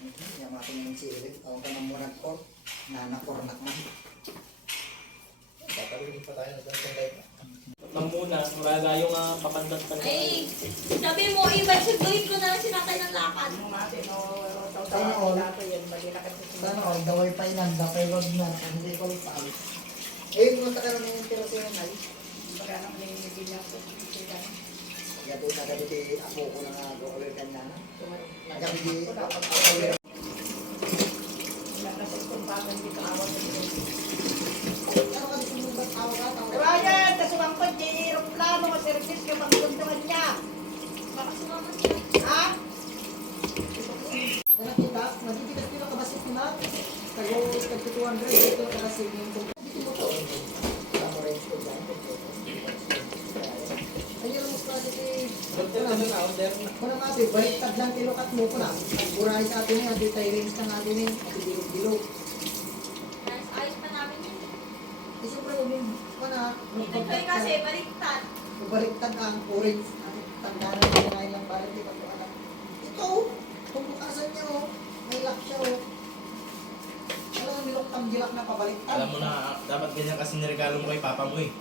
Yung ating silig. Ang kanang murag ko. Nanakornak na. Tatawin pa tayo ng live. Lang muna, wala tayong papandan pa. Ay, sabi mo, iba siya gawin ko na lang sinakay ng lakad. Sana all. Sana all. Gaway pa ilan. Dapay wag na. Hindi ko saan. Eh, pumunta ka lang yung pero siya na. Gabi na gabi di ako ko na nga gawin ka na. Gabi di ako. Ryan, kasumang ko, di aeroplano, maservis ka pagkuntungan niya. Baka sumama siya. Ha? Kaya kita, magkikita kilo ka basit ni Matt. Tago, tag 200, dito ka kasi yung dito mo to. Tama rin ko dyan. Ayun ang strategy eh. Kuna nga ito, baliktad lang kilokat mo ko na. Buray sa atin eh, ati tayo range ka natin eh. Ati bilog-bilog. Ayos pa namin yun. Eh, siyempre, umin ko na. Dito kayo kasi, baliktad. Baliktad ang orange. Tandaan na yung ngayon lang balik. Di ba ko alam. Ito, kung bukasan niya oh. May lock siya oh. Alam mo, niloktang gilak na pabaliktad. Alam mo na, dapat ganyan kasi niregalo mo kay papa mo eh.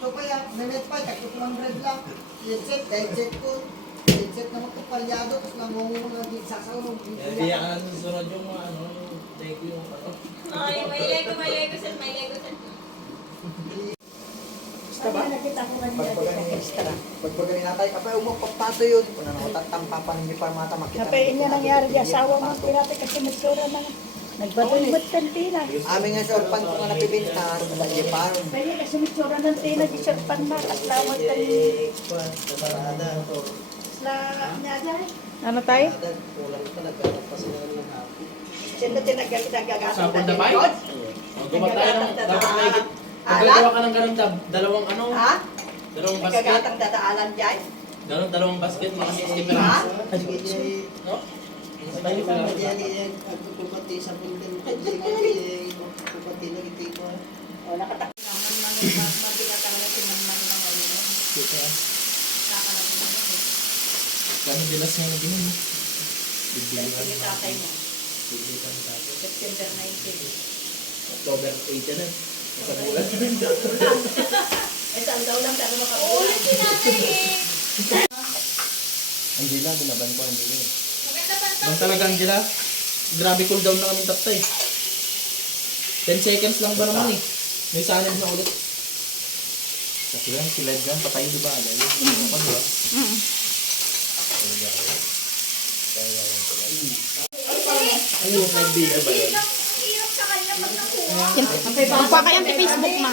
So kaya, nanet pa, tag 200 lang. Headset, headset ko. Headset na magkapalyado, tapos lang mo nagsasaw ng Kaya ka na susunod yung yung take yung Ay, may Lego, sir, may Lego, sir. Pagpagaling natay, kapay umapagpato yun. Kung na nakatatampa pa ninyo para mata makita. Napain niya nangyari di asawa mo, pinati kasi magsura na. Nagbabulmot ng tina. Amin nga sa orpan ko nga napibinta, sa Japan. Kaya kasi magsura ng tina, di surpan na. At lawat ka ni... Sla niya dyan. Ano tayo? Sino tinagagatang Sabon na na ba? likod? Gumawa tayo ng dapat mahigit. Alat? Pagkagawa ka ng ganun, dalawang Ha? dalawang basket. Nagagatang dadaalan dyan? Dalawang basket, mga 60 Ha? pesos. No? Tayo ka lang. O, nakatak. Mabigatang na sinamman ng ngayon. Kami bilas nga na din. Sige tatay mo. Bibilihan sa atin. September 19. October 8 na. Sa bulan. Isang daw lang tayo makabulan. Uulit si nanay eh. Angela, binaban ko Angela. Maganda pa Bang talaga Angela, grabe cool down na kami tatay. 10 seconds lang ba naman eh. May sanib na ulit. Kasi lang sila dyan, patay di ba? Dahil yung ako di ba? Ayun, nagbiya ba yun? Ang hirap sa kanya pag nakuha. Magpa kayang Facebook, ma.